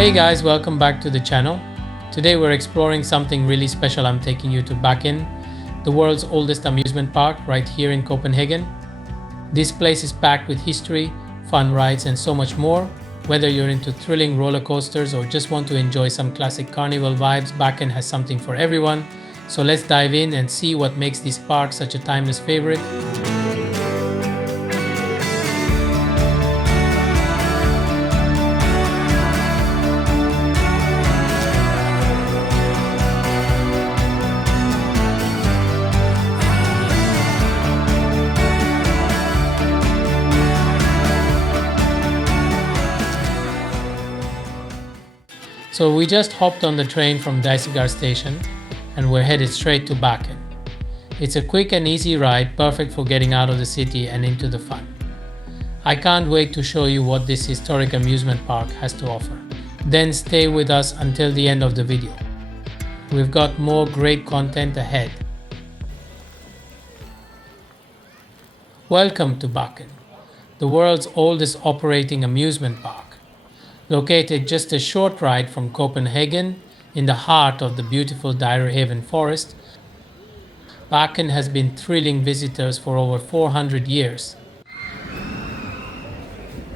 Hey guys, welcome back to the channel. Today we're exploring something really special. I'm taking you to Bakken, the world's oldest amusement park right here in Copenhagen. This place is packed with history, fun rides and so much more. Whether you're into thrilling roller coasters or just want to enjoy some classic carnival vibes, Bakken has something for everyone. So let's dive in and see what makes this park such a timeless favorite. So we just hopped on the train from Dyrehaven station and we're headed straight to Bakken. It's a quick and easy ride, perfect for getting out of the city and into the fun. I can't wait to show you what this historic amusement park has to offer. Then stay with us until the end of the video. We've got more great content ahead. Welcome to Bakken, the world's oldest operating amusement park. Located just a short ride from Copenhagen, in the heart of the beautiful Dyrehaven forest, Bakken has been thrilling visitors for over 400 years.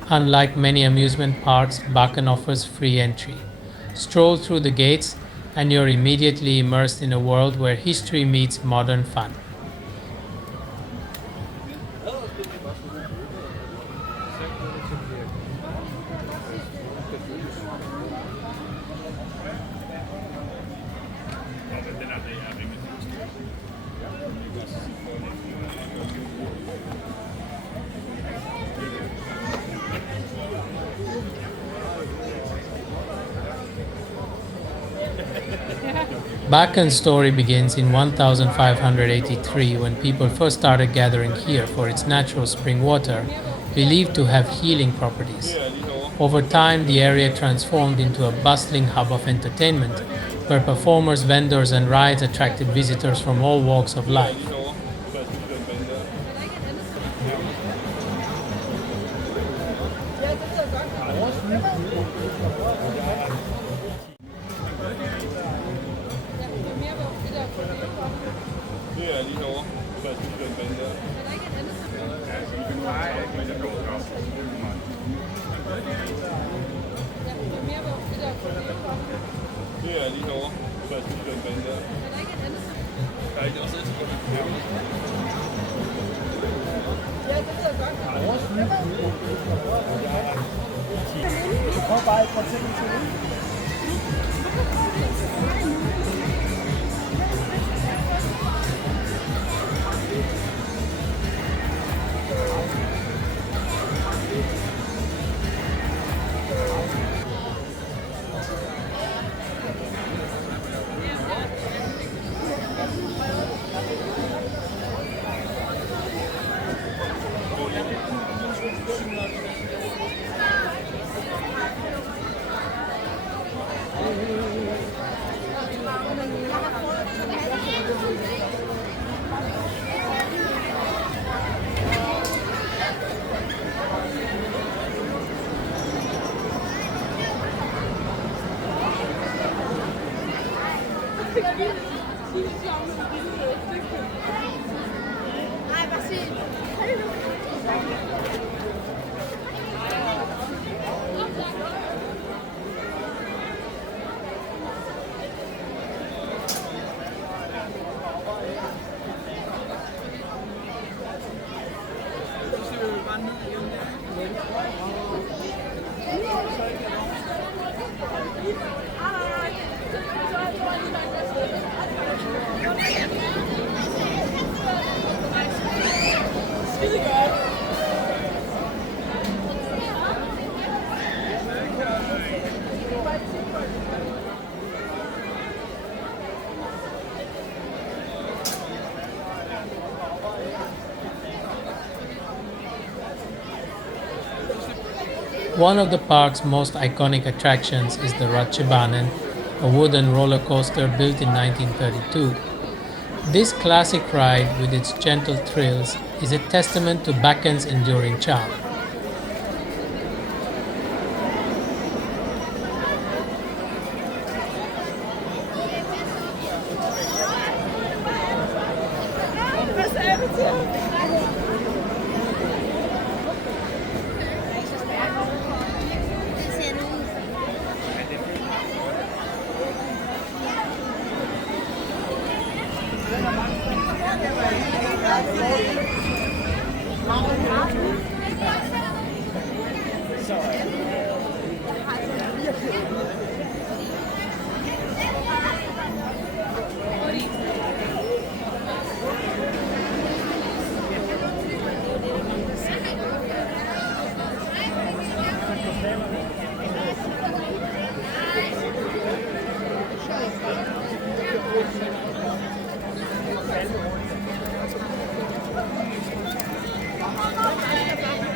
Unlike many amusement parks, Bakken offers free entry. Stroll through the gates and you're immediately immersed in a world where history meets modern fun. Bakken's story begins in 1583 when people first started gathering here for its natural spring water, believed to have healing properties. Over time, the area transformed into a bustling hub of entertainment, where performers, vendors and rides attracted visitors from all walks of life. One of the park's most iconic attractions is the Bakken, a wooden roller coaster built in 1932. This classic ride, with its gentle thrills, is a testament to Bakken's enduring charm.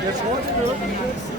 Jeg tror, det er noget.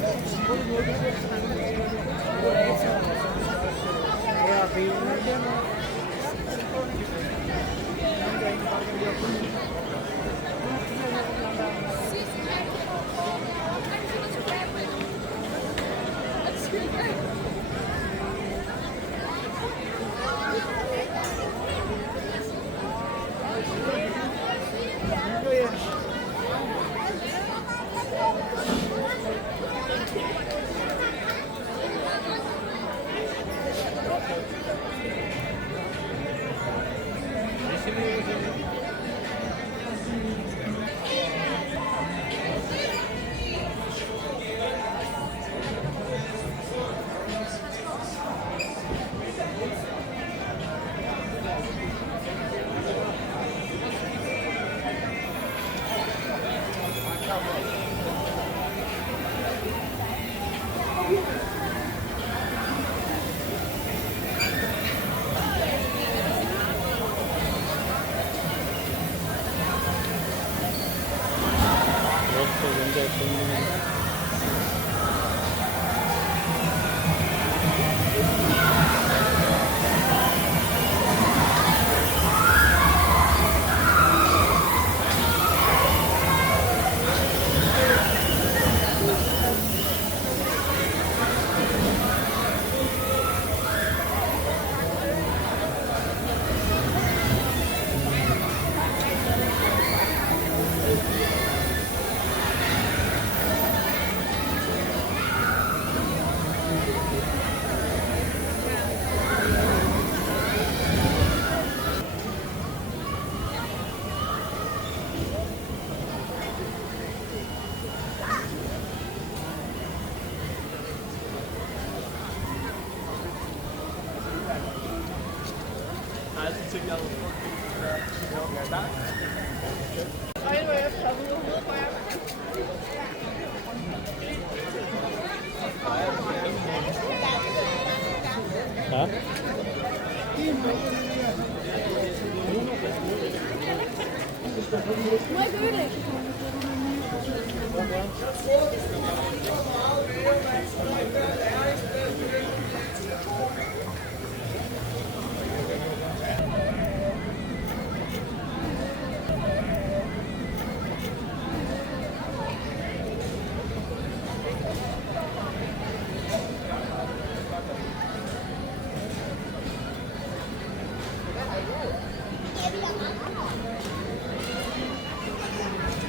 Ja.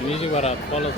Music var follow.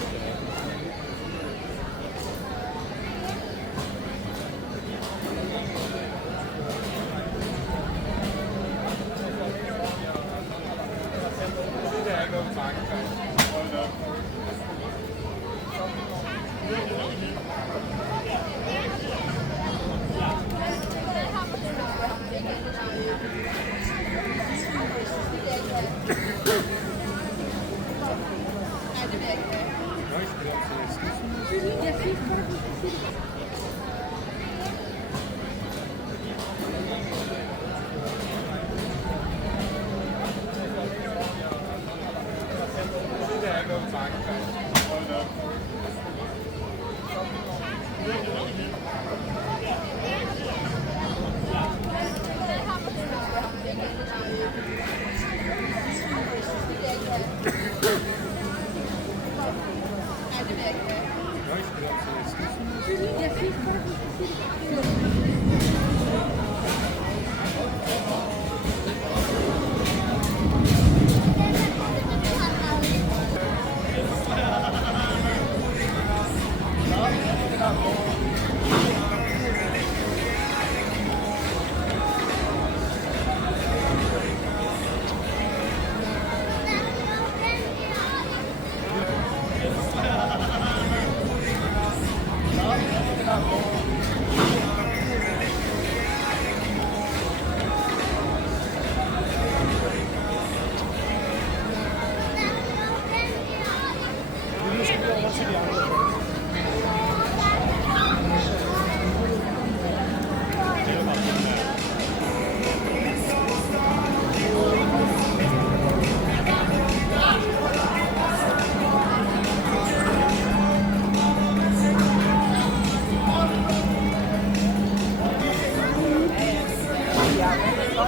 Nej,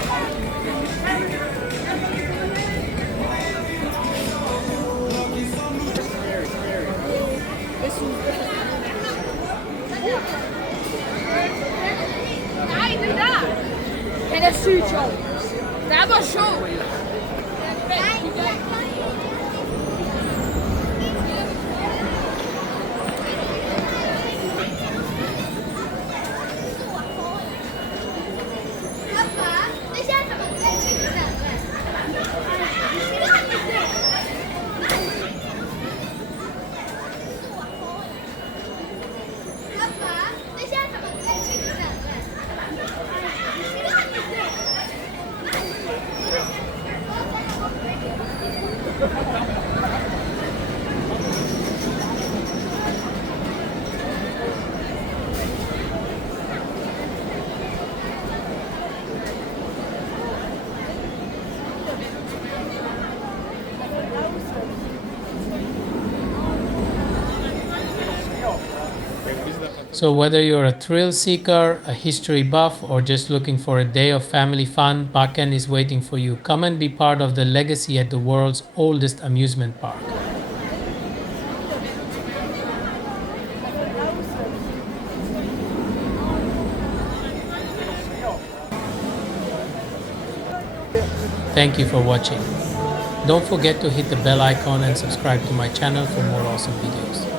den der! Den er sygt sjov. Den var sjov. So whether you're a thrill seeker, a history buff, or just looking for a day of family fun, Bakken is waiting for you. Come and be part of the legacy at the world's oldest amusement park. Thank you for watching. Don't forget to hit the bell icon and subscribe to my channel for more awesome videos.